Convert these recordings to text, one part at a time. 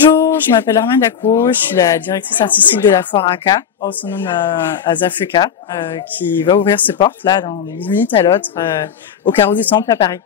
Bonjour, je m'appelle Armand Dacou, je suis la directrice artistique de la foire ACA, also known as Africa, qui va ouvrir ses portes là dans une minute à l'autre au carreau du Temple à Paris.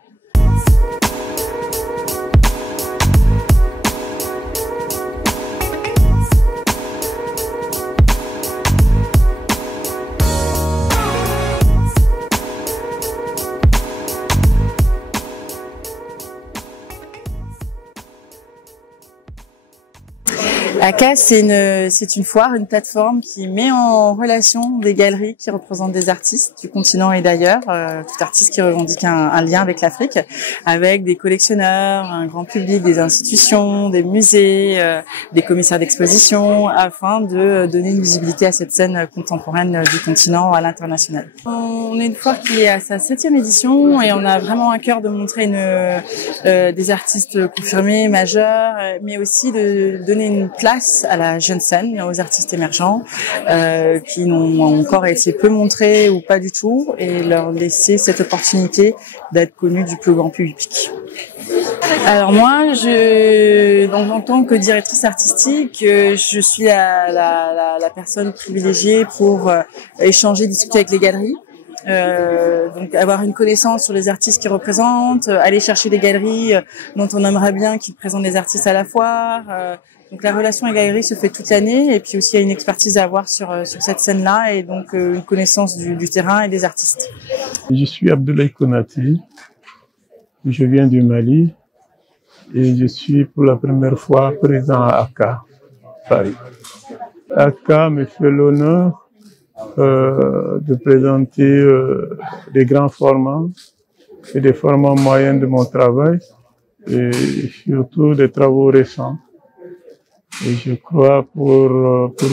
ACA, c'est une foire, une plateforme qui met en relation des galeries qui représentent des artistes du continent et d'ailleurs, tout artiste qui revendique un lien avec l'Afrique, avec des collectionneurs, un grand public, des institutions, des musées, des commissaires d'exposition, afin de donner une visibilité à cette scène contemporaine du continent à l'international. On est une foire qui est à sa 7e édition et on a vraiment à cœur de montrer des artistes confirmés, majeurs, mais aussi de donner une place à la jeune scène, aux artistes émergents qui n'ont encore été peu montrés ou pas du tout, et leur laisser cette opportunité d'être connus du plus grand public. Alors moi, en tant que directrice artistique, je suis la personne privilégiée pour échanger, discuter avec les galeries. Donc avoir une connaissance sur les artistes qu'ils représentent, aller chercher des galeries dont on aimerait bien qu'ils présentent des artistes à la foire. Donc la relation avec la galerie se fait toute l'année, et puis aussi il y a une expertise à avoir sur cette scène-là, et donc une connaissance du terrain et des artistes. Je suis Abdoulaye Konati, je viens du Mali et je suis pour la première fois présent à ACA, Paris. ACA me fait l'honneur de présenter des grands formats et des formats moyens de mon travail, et surtout des travaux récents. Et je crois pour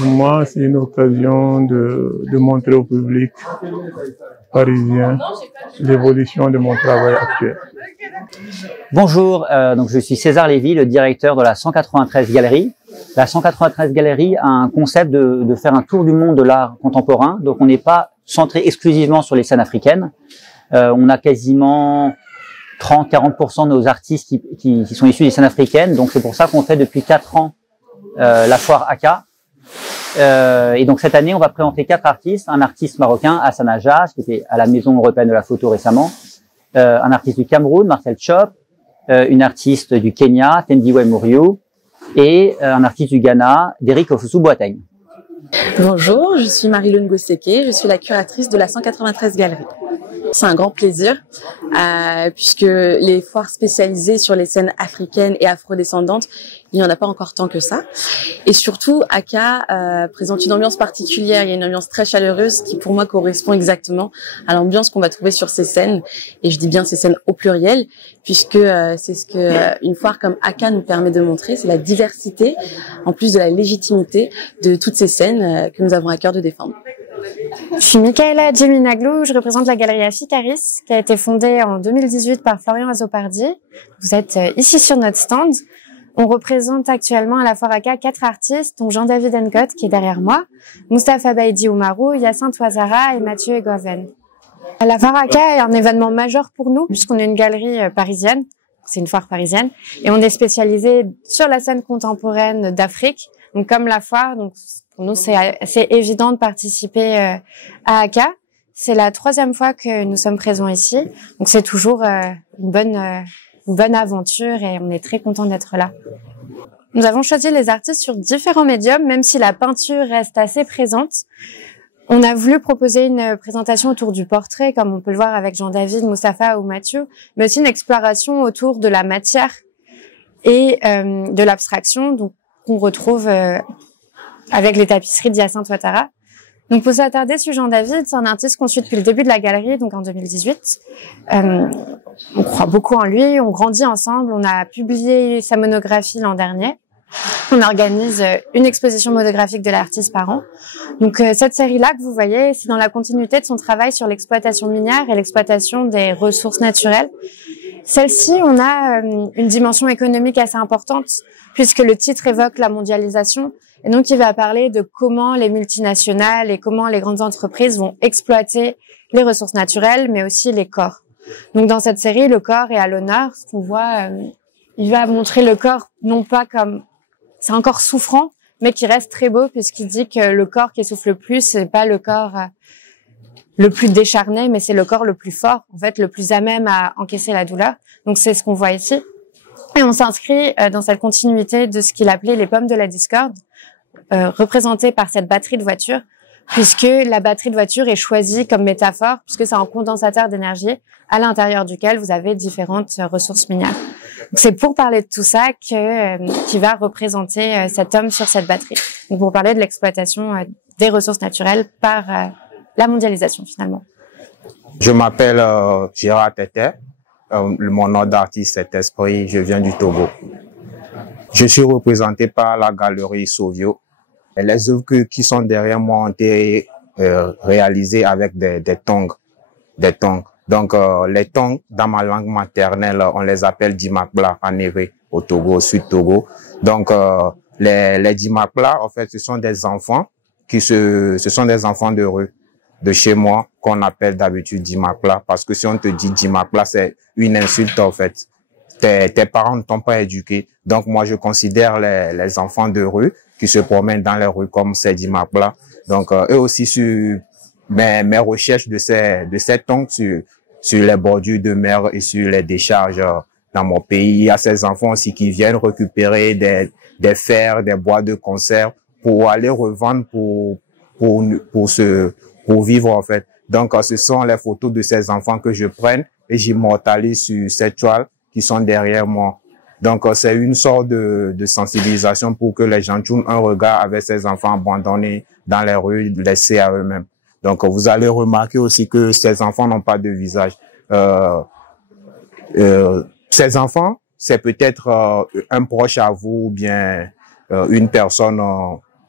moi, c'est une occasion de montrer au public parisien l'évolution de mon travail actuel. Bonjour, donc je suis César Lévy, le directeur de la 193 Galerie. La 193 Galerie a un concept de faire un tour du monde de l'art contemporain. Donc on n'est pas centré exclusivement sur les scènes africaines. On a quasiment 30-40% de nos artistes qui sont issus des scènes africaines. Donc c'est pour ça qu'on fait depuis 4 ans la foire ACA. Et donc cette année, on va présenter 4 artistes. Un artiste marocain, Hassan Hajj, qui était à la Maison européenne de la photo récemment. Un artiste du Cameroun, Marcel Chop. Une artiste du Kenya, Tendiwe Muriu. Et un artiste du Ghana, Derrick Ofosu-Boateng. Bonjour, je suis Marie-Lune Gosseke, je suis la curatrice de la 193 Galerie. C'est un grand plaisir puisque les foires spécialisées sur les scènes africaines et afrodescendantes, il n'y en a pas encore tant que ça. Et surtout, ACA présente une ambiance particulière. Il y a une ambiance très chaleureuse qui, pour moi, correspond exactement à l'ambiance qu'on va trouver sur ces scènes. Et je dis bien ces scènes au pluriel, puisque c'est ce que une foire comme ACA nous permet de montrer, c'est la diversité, en plus de la légitimité de toutes ces scènes que nous avons à cœur de défendre. Je suis Michaela Djeminaglou, je représente la galerie Aficaris, qui a été fondée en 2018 par Florian Azopardi. Vous êtes ici sur notre stand. On représente actuellement à la foire ACA 4 artistes, dont Jean-David Nkot, qui est derrière moi, Mustapha Baïdi Oumarou, Hyacinthe Ouazzara et Mathieu Egoven. La foire ACA est un événement majeur pour nous, puisqu'on est une galerie parisienne, c'est une foire parisienne, et on est spécialisé sur la scène contemporaine d'Afrique. Donc comme la foire, donc pour nous c'est assez évident de participer à ACA. C'est la 3e fois que nous sommes présents ici, donc c'est toujours une bonne aventure et on est très content d'être là. Nous avons choisi les artistes sur différents médiums, même si la peinture reste assez présente. On a voulu proposer une présentation autour du portrait, comme on peut le voir avec Jean-David, Mustapha ou Mathieu, mais aussi une exploration autour de la matière et de l'abstraction, donc qu'on retrouve avec les tapisseries d'Hyacinthe Ouattara. Donc pour s'attarder sur Jean-David, c'est un artiste qu'on suit depuis le début de la galerie, donc en 2018. On croit beaucoup en lui, on grandit ensemble, on a publié sa monographie l'an dernier. On organise une exposition monographique de l'artiste par an. Donc cette série-là que vous voyez, c'est dans la continuité de son travail sur l'exploitation minière et l'exploitation des ressources naturelles. Celle-ci, on a une dimension économique assez importante, puisque le titre évoque la mondialisation. Et donc, il va parler de comment les multinationales et comment les grandes entreprises vont exploiter les ressources naturelles, mais aussi les corps. Donc, dans cette série, le corps est à l'honneur. Ce qu'on voit, il va montrer le corps non pas comme c'est encore souffrant, mais qui reste très beau puisqu'il dit que le corps qui souffle le plus, c'est pas le corps le plus décharné, mais c'est le corps le plus fort, en fait, le plus à même à encaisser la douleur. Donc c'est ce qu'on voit ici. Et on s'inscrit dans cette continuité de ce qu'il appelait les pommes de la discorde, représentées par cette batterie de voiture, puisque la batterie de voiture est choisie comme métaphore, puisque c'est un condensateur d'énergie à l'intérieur duquel vous avez différentes ressources minières. C'est pour parler de tout ça qui va représenter cet homme sur cette batterie. Donc pour parler de l'exploitation des ressources naturelles par la mondialisation finalement. Je m'appelle Gérard Tété. Mon nom d'artiste est Esprit. Je viens du Togo. Je suis représenté par la galerie Sauvio. Et les œuvres qui sont derrière moi ont été réalisées avec des tongs. Donc, les tongs, dans ma langue maternelle, on les appelle Dimakbla en Ewe, au Togo, au sud Togo. Donc, les Dimakbla, en fait, ce sont des enfants ce sont des enfants de rue, de chez moi, qu'on appelle d'habitude Dimakbla. Parce que si on te dit Dimakbla, c'est une insulte, en fait. Tes parents ne t'ont pas éduqué. Donc, moi, je considère les enfants de rue qui se promènent dans les rues comme ces Dimakbla. Donc, eux aussi, sur mes recherches de ces tongs sur les bordures de mer et sur les décharges dans mon pays. Il y a ces enfants aussi qui viennent récupérer des fers, des bois de conserve pour aller revendre pour vivre, en fait. Donc, ce sont les photos de ces enfants que je prenne et j'immortalise sur ces toiles qui sont derrière moi. Donc, c'est une sorte de sensibilisation pour que les gens tournent un regard avec ces enfants abandonnés dans les rues, laissés à eux-mêmes. Donc, vous allez remarquer aussi que ces enfants n'ont pas de visage. Ces enfants, c'est peut-être un proche à vous, ou bien une personne,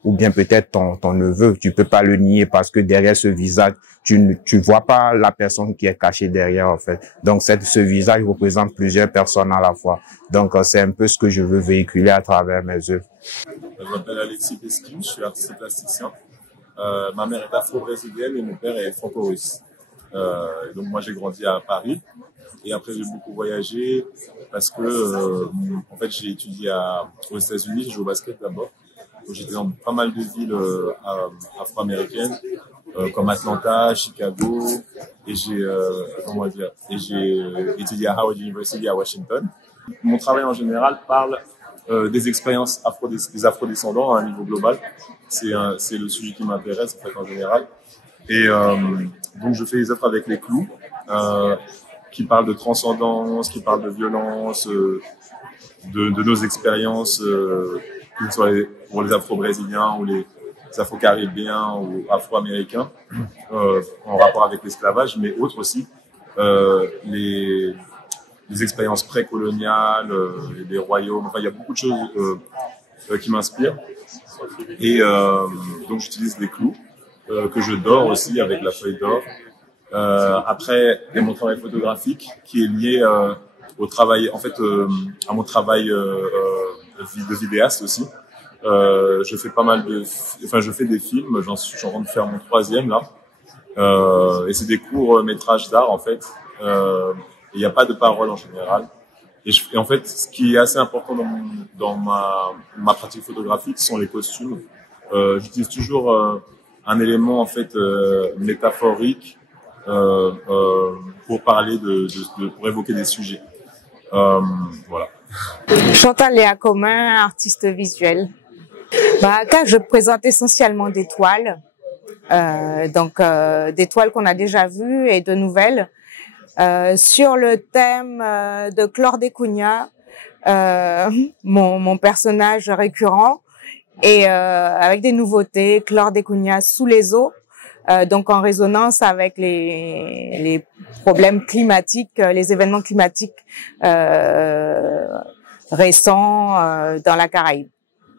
ou bien peut-être ton neveu. Tu peux pas le nier parce que derrière ce visage, tu vois pas la personne qui est cachée derrière, en fait. Donc, ce visage représente plusieurs personnes à la fois. Donc, c'est un peu ce que je veux véhiculer à travers mes œuvres. Je m'appelle Alexis Peskin, je suis artiste plasticien. Ma mère est afro-brésilienne et mon père est franco-russe. Donc moi j'ai grandi à Paris et après j'ai beaucoup voyagé parce que en fait j'ai étudié aux États-Unis, j'ai joué au basket d'abord. Donc j'étais dans pas mal de villes afro-américaines comme Atlanta, Chicago et j'ai étudié à Howard University à Washington. Mon travail en général parle des expériences des afro-descendants à un niveau global. C'est le sujet qui m'intéresse en fait en général. Et donc je fais des œuvres avec les clous qui parlent de transcendance, qui parlent de violence, de nos expériences, que ce soit pour les afro-brésiliens ou les afro-caribéens ou afro-américains en rapport avec l'esclavage, mais autres aussi les expériences précoloniales, des royaumes. Enfin, il y a beaucoup de choses qui m'inspirent. Et donc, j'utilise des clous que je dore aussi avec la feuille d'or. Après, il y a mon travail photographique qui est lié au travail, en fait, à mon travail de vidéaste aussi. Je fais pas mal je fais des films. Je suis en train de faire mon 3e là. Et c'est des courts métrages d'art en fait. Il n'y a pas de parole en général. Et en fait, ce qui est assez important dans ma pratique photographique sont les costumes. J'utilise toujours un élément en fait métaphorique pour parler pour évoquer des sujets. Voilà. Chantal Léa Commun, artiste visuel. Car je présente essentiellement des toiles, des toiles qu'on a déjà vues et de nouvelles. Sur le thème de Chlordé Cunha, mon personnage récurrent, et avec des nouveautés, Chlordé Cunha sous les eaux, donc en résonance avec les problèmes climatiques, les événements climatiques récents dans la Caraïbe.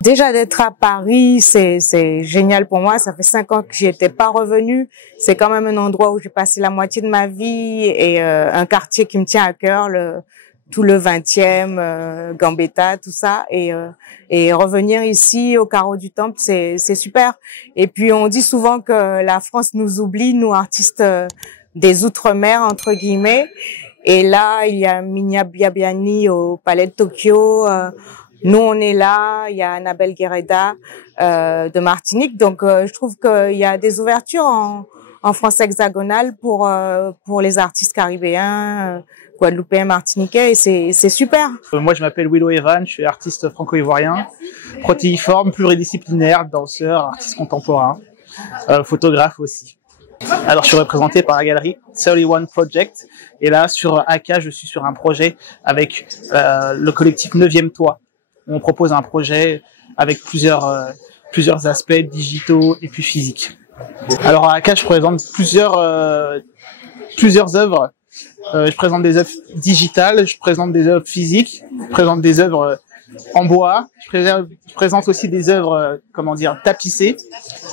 Déjà d'être à Paris, c'est génial pour moi. Ça fait 5 ans que j'y étais pas revenue. C'est quand même un endroit où j'ai passé la moitié de ma vie et un quartier qui me tient à cœur, tout le 20e, Gambetta, tout ça. Et revenir ici au carreau du Temple, c'est super. Et puis on dit souvent que la France nous oublie, nous artistes des outre-mer entre guillemets. Et là, il y a Minya Biabiani au Palais de Tokyo. Nous, on est là, il y a Annabelle Guerreda de Martinique, donc je trouve qu'il y a des ouvertures en France hexagonale pour les artistes caribéens, guadeloupéens, martiniquais, et c'est super. Moi, je m'appelle Willow Evan, je suis artiste franco-ivoirien, protéiforme, pluridisciplinaire, danseur, artiste contemporain, photographe aussi. Alors, je suis représenté par la galerie 31 Project, et là, sur AK, je suis sur un projet avec le collectif 9e Toit. On propose un projet avec plusieurs aspects digitaux et puis physiques. Alors, à AK, je présente plusieurs œuvres. Je présente des œuvres digitales, je présente des œuvres physiques, je présente des œuvres en bois, je présente aussi des œuvres, tapissées.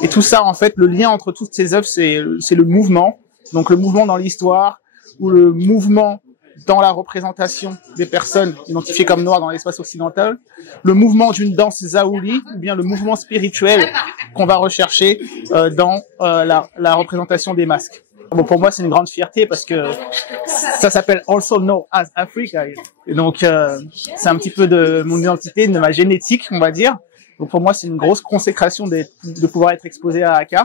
Et tout ça, en fait, le lien entre toutes ces œuvres, c'est le mouvement. Donc le mouvement dans l'histoire, ou le mouvement dans la représentation des personnes identifiées comme noires dans l'espace occidental, le mouvement d'une danse zaouli, ou bien le mouvement spirituel qu'on va rechercher dans la représentation des masques. Bon, pour moi, c'est une grande fierté parce que ça s'appelle Also Know as Africa. Et donc, c'est un petit peu de mon identité, de ma génétique, on va dire. Donc, pour moi, c'est une grosse consécration de pouvoir être exposé à AK.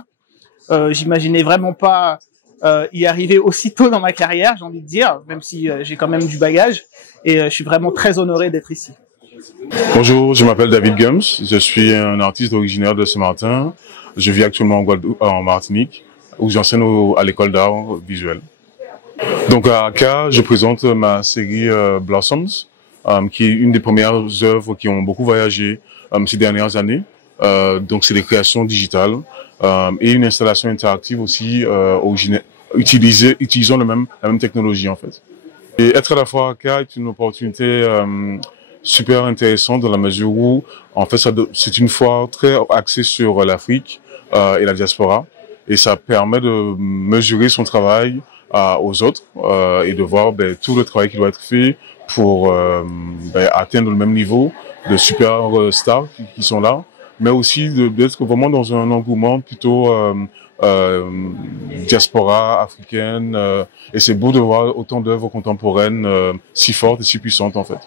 J'imaginais vraiment pas y arriver aussitôt dans ma carrière, j'ai envie de dire, même si j'ai quand même du bagage. Et je suis vraiment très honoré d'être ici. Bonjour, je m'appelle David Gums. Je suis un artiste originaire de Saint-Martin. Je vis actuellement en Martinique, où j'enseigne à l'école d'art visuel. Donc à AK, je présente ma série Blossoms, qui est une des premières œuvres qui ont beaucoup voyagé ces dernières années. Donc c'est des créations digitales et une installation interactive aussi utilisant la même technologie en fait. Et être à la fois à AK est une opportunité super intéressante dans la mesure où en fait c'est une foire très axée sur l'Afrique et la diaspora. Et ça permet de mesurer son travail aux autres et de voir tout le travail qui doit être fait pour atteindre le même niveau de superstars qui sont là, mais aussi d'être vraiment dans un engouement plutôt diaspora africaine. Et c'est beau de voir autant d'œuvres contemporaines si fortes et si puissantes en fait.